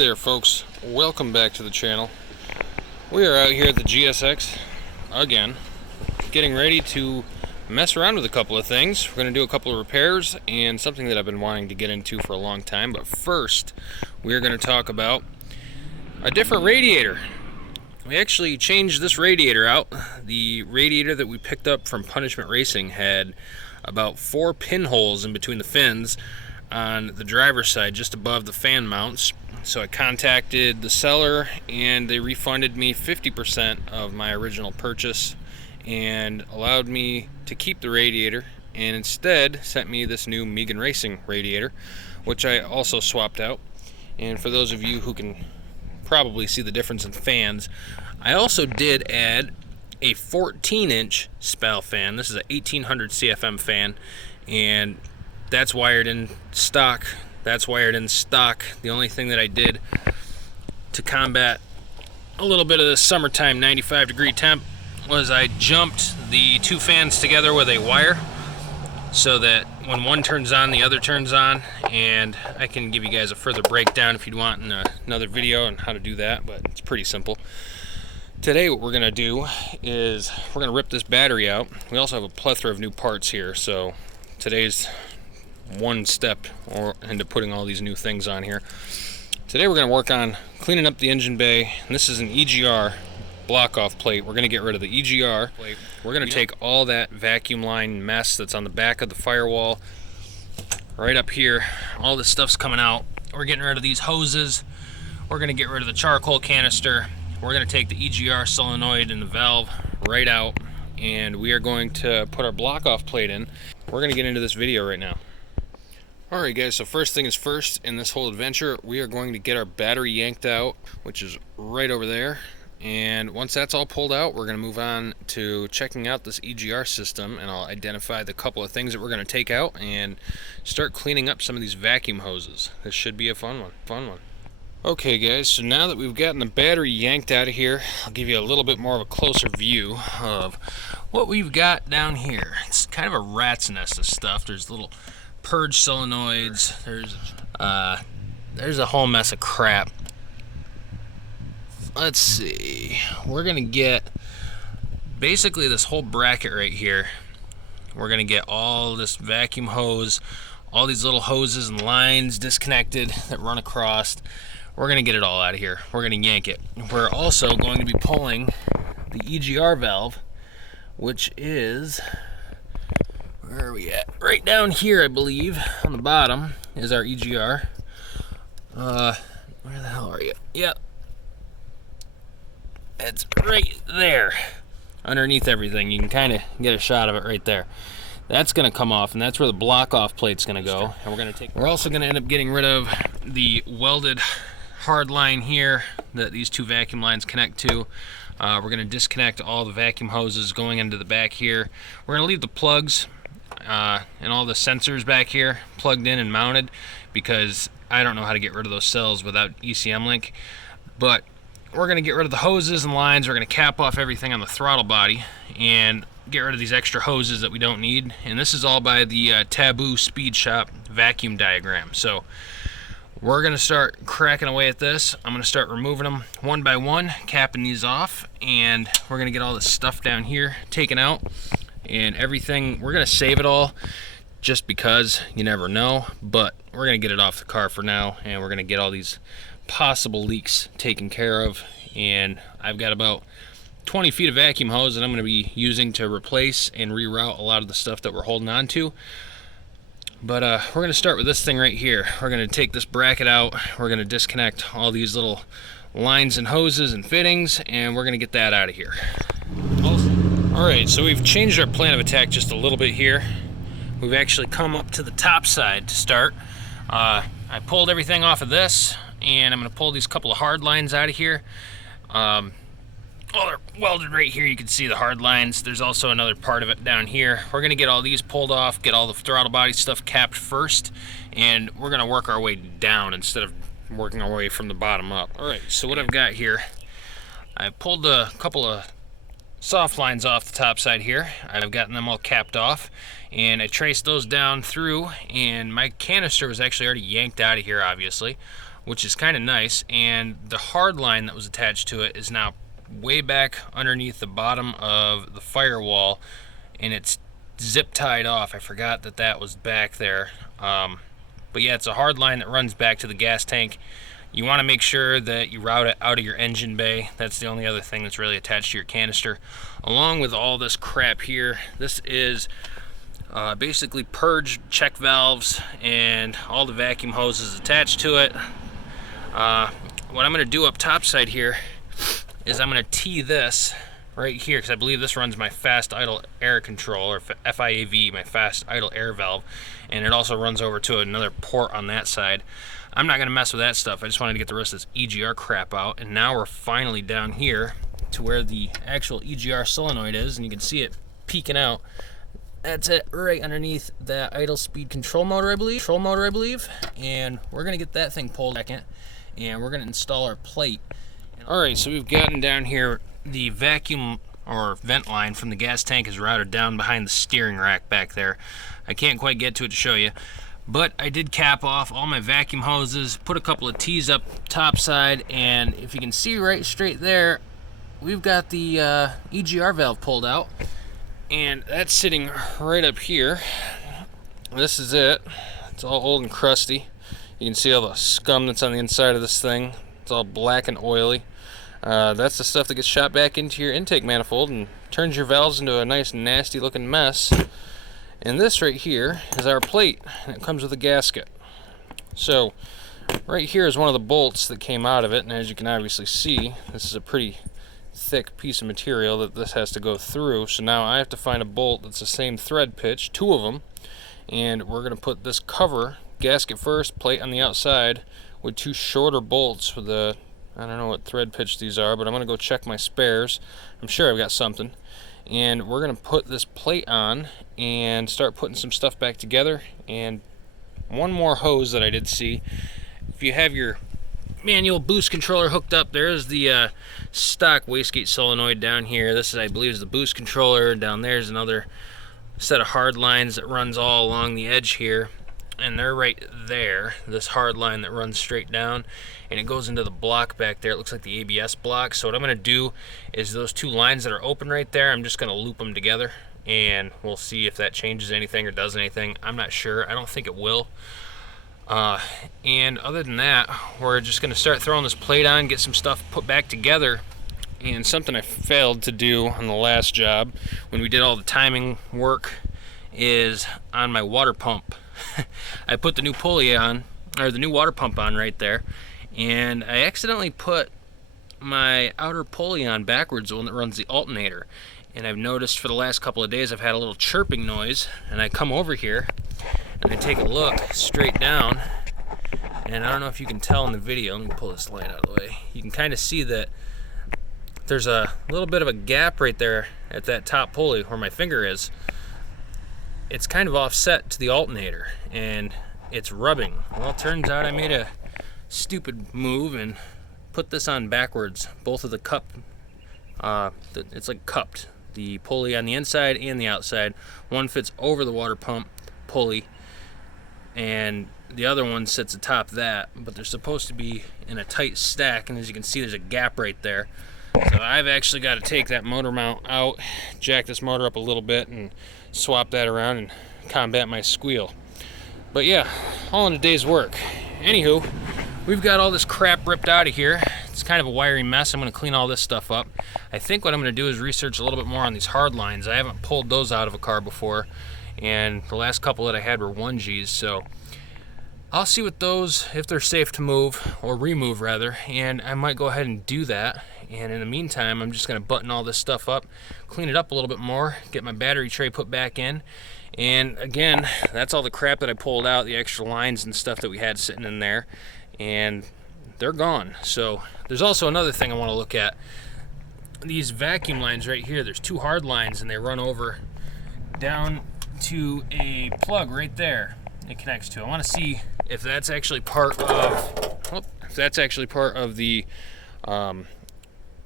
Hey there folks, welcome back to the channel. We are out here at the GSX again, getting ready to mess around with a couple of things. We're going to do a couple of repairs and something that I've been wanting to get into for a long time. But first, we're going to talk about a different radiator. We actually changed this radiator out. The radiator that we picked up from Punishment Racing had about 4 pinholes in between the fins on the driver's side, just above the fan mounts. So I contacted the seller and they refunded me 50% of my original purchase and allowed me to keep the radiator, and instead sent me this new Megan Racing radiator, which I also swapped out. And for those of you who can probably see the difference in fans, I also did add a 14-inch spout fan. This is a 1800 CFM fan, and that's wired in stock. The only thing that I did to combat a little bit of the summertime 95-degree temp was I jumped the 2 fans together with a wire so that when one turns on, the other turns on. And I can give you guys a further breakdown if you'd want in another video on how to do that, but it's pretty simple. Today what we're going to do is we're going to rip this battery out. We also have a plethora of new parts here, so today's one step into putting all these new things on here. Today we're going to work on cleaning up the engine bay, and this is an EGR block off plate. We're going to get rid of the EGR plate. We're going to take all that vacuum line mess that's on the back of the firewall right up here. All this stuff's coming out. We're getting rid of these hoses. We're going to get rid of the charcoal canister. We're going to take the EGR solenoid and the valve right out, and we are going to put our block off plate in. We're going to get into this video right now. Alright guys, so first thing is first in this whole adventure, we are going to get our battery yanked out, which is right over there. And once that's all pulled out, we're going to move on to checking out this EGR system, and I'll identify the couple of things that we're going to take out and start cleaning up some of these vacuum hoses. This should be a fun one. Okay guys, so now that we've gotten the battery yanked out of here, I'll give you a little bit more of a closer view of what we've got down here. It's kind of a rat's nest of stuff. There's little purge solenoids, there's a whole mess of crap. Let's see, we're gonna get basically this whole bracket right here. We're gonna get all this vacuum hose, all these little hoses and lines disconnected that run across. We're gonna get it all out of here. We're gonna yank it. We're also going to be pulling the EGR valve, which is, where are we at? Right down here, I believe, on the bottom is our EGR. Where the hell are you? Yep. It's right there. Underneath everything. You can kind of get a shot of it right there. That's going to come off, and that's where the block off plate's going to go. And we're also going to end up getting rid of the hard line here that these 2 vacuum lines connect to. We're going to disconnect all the vacuum hoses going into the back here. We're going to leave the plugs and all the sensors back here plugged in and mounted, because I don't know how to get rid of those cells without ECM link. But we're going to get rid of the hoses and lines. We're going to cap off everything on the throttle body and get rid of these extra hoses that we don't need. And this is all by the Taboo Speed Shop vacuum diagram. So we're going to start cracking away at this. I'm going to start removing them one by one, capping these off, and we're going to get all this stuff down here taken out. And everything, we're going to save it all just because you never know, but we're going to get it off the car for now, and we're going to get all these possible leaks taken care of. And I've got about 20 feet of vacuum hose that I'm going to be using to replace and reroute a lot of the stuff that we're holding on to. But we're going to start with this thing right here. We're going to take this bracket out. We're going to disconnect all these little lines and hoses and fittings, and we're going to get that out of here. Alright, so we've changed our plan of attack just a little bit here. We've actually come up to the top side to start. I pulled everything off of this, and I'm going to pull these couple of hard lines out of here. Well, they're welded right here. You can see the hard lines. There's also another part of it down here. We're going to get all these pulled off, get all the throttle body stuff capped first, and we're going to work our way down instead of working our way from the bottom up. Alright, so what I've got here, I pulled a couple of soft lines off the top side here. I've gotten them all capped off, and I traced those down through, and my canister was actually already yanked out of here, obviously, which is kind of nice, and the hard line that was attached to it is now way back underneath the bottom of the firewall, and it's zip tied off. I forgot that that was back there. But yeah, it's a hard line that runs back to the gas tank. You want to make sure that you route it out of your engine bay. That's the only other thing that's really attached to your canister. Along with all this crap here, this is basically purge check valves and all the vacuum hoses attached to it. What I'm going to do up top side here is I'm going to tee this right here, because I believe this runs my fast idle air control, or FIAV, my fast idle air valve, and it also runs over to another port on that side. I'm not going to mess with that stuff. I just wanted to get the rest of this EGR crap out, and now we're finally down here to where the actual EGR solenoid is, and you can see it peeking out. That's it, right underneath that idle speed control motor, I believe. And we're going to get that thing pulled back in, and we're going to install our plate. Alright, so we've gotten down here. The vacuum or vent line from the gas tank is routed down behind the steering rack back there. I can't quite get to it to show you, but I did cap off all my vacuum hoses, put a couple of T's up top side, and if you can see right straight there, we've got the EGR valve pulled out, and that's sitting right up here. This is it. It's all old and crusty. You can see all the scum that's on the inside of this thing. It's all black and oily. That's the stuff that gets shot back into your intake manifold and turns your valves into a nice nasty looking mess. And this right here is our plate, and it comes with a gasket. So right here is one of the bolts that came out of it, and as you can obviously see, this is a pretty thick piece of material that this has to go through. So now I have to find a bolt that's the same thread pitch, 2 of them, and we're going to put this cover, gasket first, plate on the outside, with 2 shorter bolts with the, I don't know what thread pitch these are, but I'm going to go check my spares. I'm sure I've got something. And we're going to put this plate on and start putting some stuff back together. And one more hose that I did see. If you have your manual boost controller hooked up, there is the stock wastegate solenoid down here. This is, I believe, is the boost controller. Down there is another set of hard lines that runs all along the edge here. And they're right there, this hard line that runs straight down, and it goes into the block back there. It looks like the ABS block. So what I'm going to do is those 2 lines that are open right there, I'm just going to loop them together, and we'll see if that changes anything or does anything. I'm not sure. I don't think it will. And other than that, we're just going to start throwing this plate on, get some stuff put back together. And something I failed to do on the last job when we did all the timing work is on my water pump. I put the new pulley on, or the new water pump on right there, and I accidentally put my outer pulley on backwards, the one that runs the alternator. And I've noticed for the last couple of days I've had a little chirping noise, and I come over here and I take a look straight down, and I don't know if you can tell in the video. Let me pull this light out of the way. You can kind of see that there's a little bit of a gap right there at that top pulley where my finger is. It's kind of offset to the alternator, and it's rubbing. Well, it turns out I made a stupid move and put this on backwards. Both of the cup, it's like cupped. The pulley on the inside and the outside. One fits over the water pump pulley, and the other one sits atop that, but they're supposed to be in a tight stack, and as you can see, there's a gap right there. So I've actually got to take that motor mount out, jack this motor up a little bit, and swap that around and combat my squeal. But yeah, all in a day's work. Anywho, we've got all this crap ripped out of here. It's kind of a wiry mess. I'm going to clean all this stuff up. I think what I'm going to do is research a little bit more on these hard lines. I haven't pulled those out of a car before, and the last couple that I had were 1Gs, so I'll see what those, if they're safe to move, or remove rather, and I might go ahead and do that. And in the meantime, I'm just going to button all this stuff up, clean it up a little bit more, get my battery tray put back in. And again, that's all the crap that I pulled out, the extra lines and stuff that we had sitting in there, and they're gone. So there's also another thing I want to look at. These vacuum lines right here, there's 2 hard lines, and they run over down to a plug right there it connects to. I want to see if that's actually part of the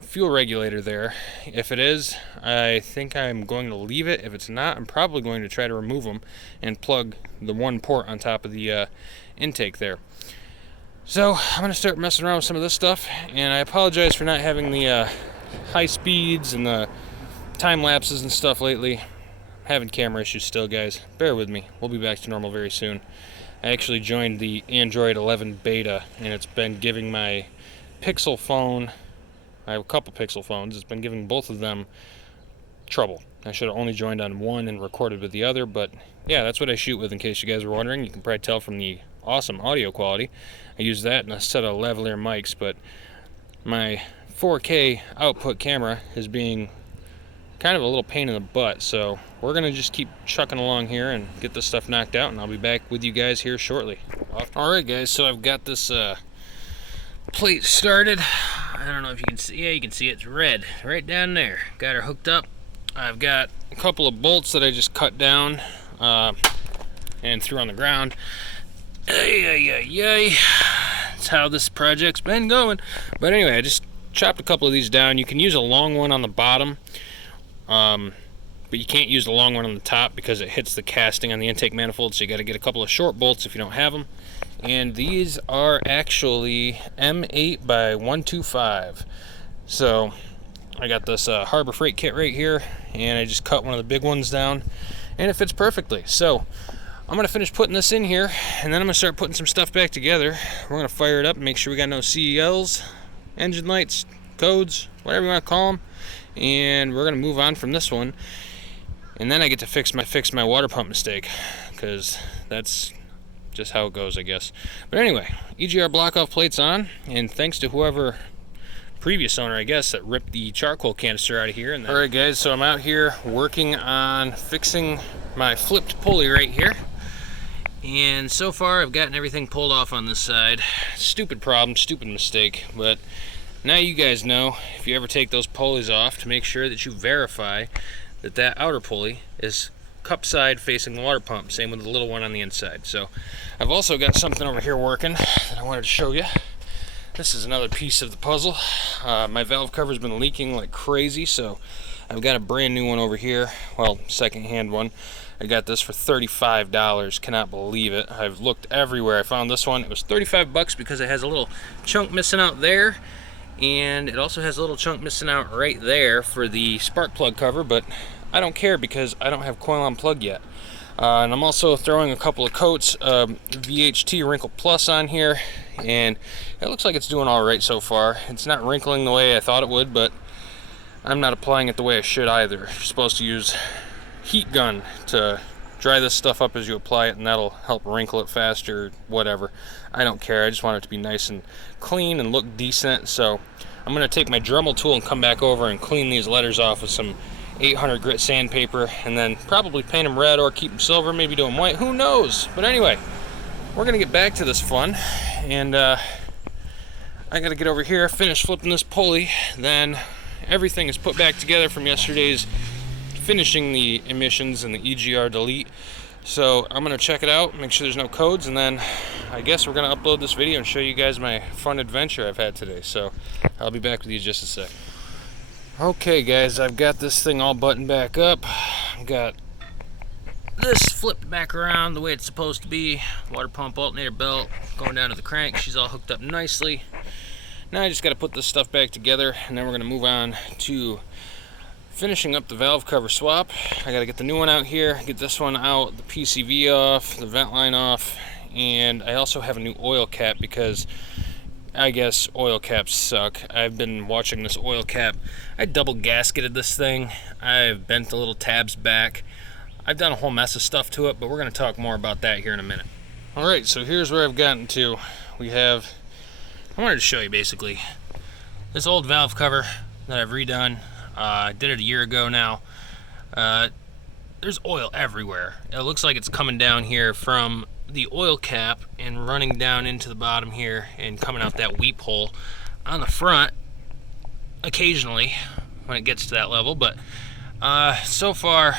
fuel regulator there. If it is, I think I'm going to leave it. If it's not, I'm probably going to try to remove them and plug the one port on top of the intake there. So I'm going to start messing around with some of this stuff, and I apologize for not having the high speeds and the time lapses and stuff lately. I'm having camera issues still, guys. Bear with me. We'll be back to normal very soon. I actually joined the Android 11 beta, and it's been giving my Pixel phone, I have a couple Pixel phones, it's been giving both of them trouble. I should have only joined on one and recorded with the other, but yeah, that's what I shoot with, in case you guys were wondering. You can probably tell from the awesome audio quality. I use that and a set of lavalier mics, but my 4K output camera is being kind of a little pain in the butt, so we're going to just keep chucking along here and get this stuff knocked out, and I'll be back with you guys here shortly. Alright guys, so I've got this plate started. I don't know if you can see, yeah, you can see it's red right down there. Got her hooked up. I've got a couple of bolts that I just cut down and threw on the ground. That's how this project's been going. But anyway, I just chopped a couple of these down. You can use a long one on the bottom, but you can't use the long one on the top because it hits the casting on the intake manifold, so you got to get a couple of short bolts if you don't have them. And these are actually M8 by 125. So I got this Harbor Freight kit right here, and I just cut one of the big ones down, and it fits perfectly. So I'm going to finish putting this in here, and then I'm going to start putting some stuff back together. We're going to fire it up and make sure we got no CELs, engine lights, codes, whatever you want to call them, and we're going to move on from this one. And then I get to fix my water pump mistake, because that's just how it goes, I guess. But anyway, EGR block-off plates on, and thanks to whoever previous owner, I guess, that ripped the charcoal canister out of here. And alright guys, so I'm out here working on fixing my flipped pulley right here, and so far I've gotten everything pulled off on this side. Stupid problem, stupid mistake, but now you guys know, if you ever take those pulleys off, to make sure that you verify that that outer pulley is cup side facing the water pump. Same with the little one on the inside. So I've also got something over here working that I wanted to show you. This is another piece of the puzzle. My valve cover's been leaking like crazy, so I've got a brand new one over here. Well, second-hand one. I got this for $35. Cannot believe it. I've looked everywhere. I found this one. It was 35 bucks because it has a little chunk missing out there, and it also has a little chunk missing out right there for the spark plug cover, but I don't care because I don't have coil on plug yet. And I'm also throwing a couple of coats of VHT Wrinkle Plus on here, and it looks like it's doing all right so far. It's not wrinkling the way I thought it would, but I'm not applying it the way I should either. You're supposed to use heat gun to dry this stuff up as you apply it, and that'll help wrinkle it faster, whatever. I don't care. I just want it to be nice and clean and look decent. So I'm going to take my Dremel tool and come back over and clean these letters off with some 800 grit sandpaper, and then probably paint them red or keep them silver, maybe do them white, who knows. But anyway, we're gonna get back to this fun, and I gotta get over here, finish flipping this pulley, then everything is put back together from yesterday's finishing the emissions and the EGR delete. So I'm gonna check it out, make sure there's no codes, and then I guess we're gonna upload this video and show you guys my fun adventure I've had today. So I'll be back with you in just a sec. Okay guys, I've got this thing all buttoned back up. I've got this flipped back around the way it's supposed to be. Water pump, alternator belt, going down to the crank. She's all hooked up nicely. Now I just got to put this stuff back together, and then we're going to move on to finishing up the valve cover swap. I got to get the new one out here, get this one out, the PCV off, the vent line off, and I also have a new oil cap because I guess oil caps suck. I've been watching this oil cap. I double gasketed this thing. I've bent the little tabs back. I've done a whole mess of stuff to it, but we're going to talk more about that here in a minute. Alright, so here's where I've gotten to. I wanted to show you basically this old valve cover that I've redone. I did it a year ago now. There's oil everywhere. It looks like it's coming down here from the oil cap and running down into the bottom here and coming out that weep hole on the front occasionally when it gets to that level. But so far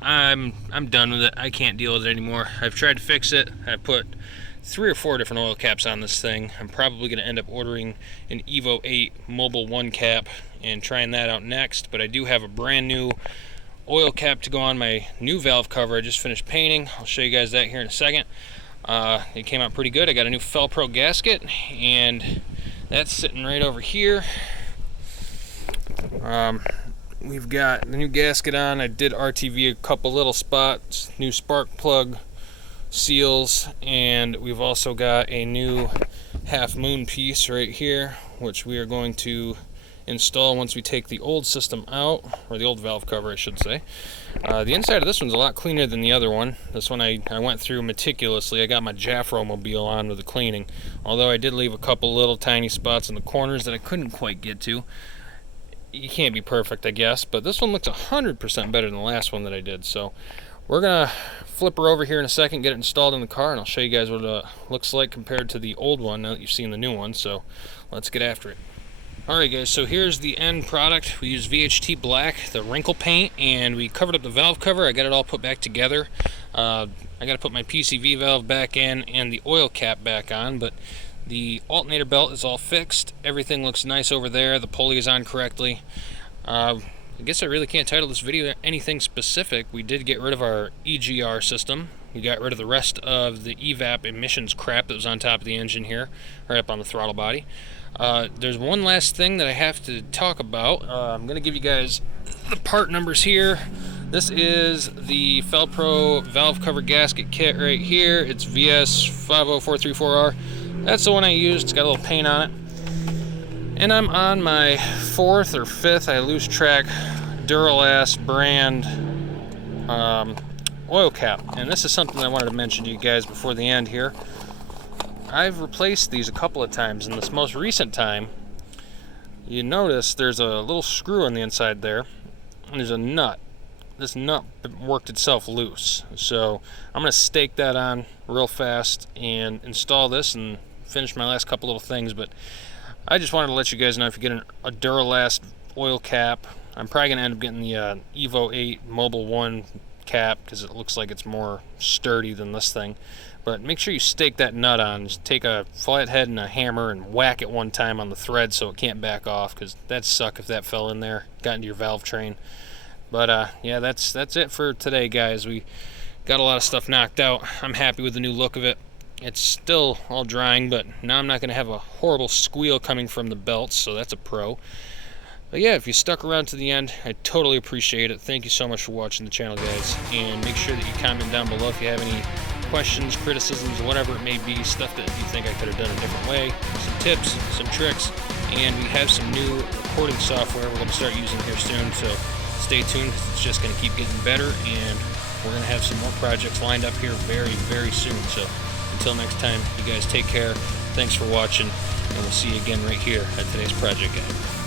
I'm done with it. I can't deal with it anymore. I've tried to fix it. I put 3 or 4 different oil caps on this thing. I'm probably going to end up ordering an Evo 8 Mobile 1 cap and trying that out next, but I do have a brand new oil cap to go on my new valve cover I just finished painting. I'll show you guys that here in a second. It came out pretty good. I got a new FELPRO gasket, and that's sitting right over here. We've got the new gasket on. I did RTV a couple little spots, new spark plug seals, and we've also got a new half moon piece right here, which we are going to install once we take the old system out, or the old valve cover I should say. The inside of this one's a lot cleaner than the other one. This one I went through meticulously. I got my Jaffro mobile on with the cleaning, although I did leave a couple little tiny spots in the corners that I couldn't quite get to. You can't be perfect, I guess, but this one looks 100% better than the last one that I did. So we're gonna flip her over here in a second, get it installed in the car, and I'll show you guys what it looks like compared to the old one now that you've seen the new one. So let's get after it. Alright guys, so here's the end product. We used VHT black, the wrinkle paint, and we covered up the valve cover. I got it all put back together. I got to put my PCV valve back in and the oil cap back on, but the alternator belt is all fixed. Everything looks nice over there. The pulley is on correctly. I guess I really can't title this video anything specific. We did get rid of our EGR system. We got rid of the rest of the evap emissions crap that was on top of the engine here, right up on the throttle body. There's one last thing that I have to talk about. I'm going to give you guys the part numbers here. This is the FELPRO valve cover gasket kit right here. It's VS50434R. That's the one I used. It's got a little paint on it. And I'm on my 4th or 5th, I lose track, DURALAST brand oil cap. And this is something I wanted to mention to you guys before the end here. I've replaced these a couple of times. In this most recent time, you notice there's a little screw on the inside there, and there's a nut. This nut worked itself loose. So I'm going to stake that on real fast and install this and finish my last couple little things. But I just wanted to let you guys know, if you get a DURALAST oil cap, I'm probably going to end up getting the Evo 8 Mobile 1 cap because it looks like it's more sturdy than this thing. But make sure you stake that nut on. Just take a flathead and a hammer and whack it one time on the thread so it can't back off, because that'd suck if that fell in there, got into your valve train. But yeah, that's it for today, guys. We got a lot of stuff knocked out. I'm happy with the new look of it. It's still all drying, but now I'm not going to have a horrible squeal coming from the belts, so that's a pro. But yeah, if you stuck around to the end, I totally appreciate it. Thank you so much for watching the channel, guys. And make sure that you comment down below if you have any questions, criticisms, whatever it may be, stuff that you think I could have done a different way, some tips, some tricks, and we have some new recording software we're going to start using here soon, so stay tuned because it's just going to keep getting better, and we're going to have some more projects lined up here very, very soon. So until next time, you guys take care, thanks for watching, and we'll see you again right here at today's Project Guide.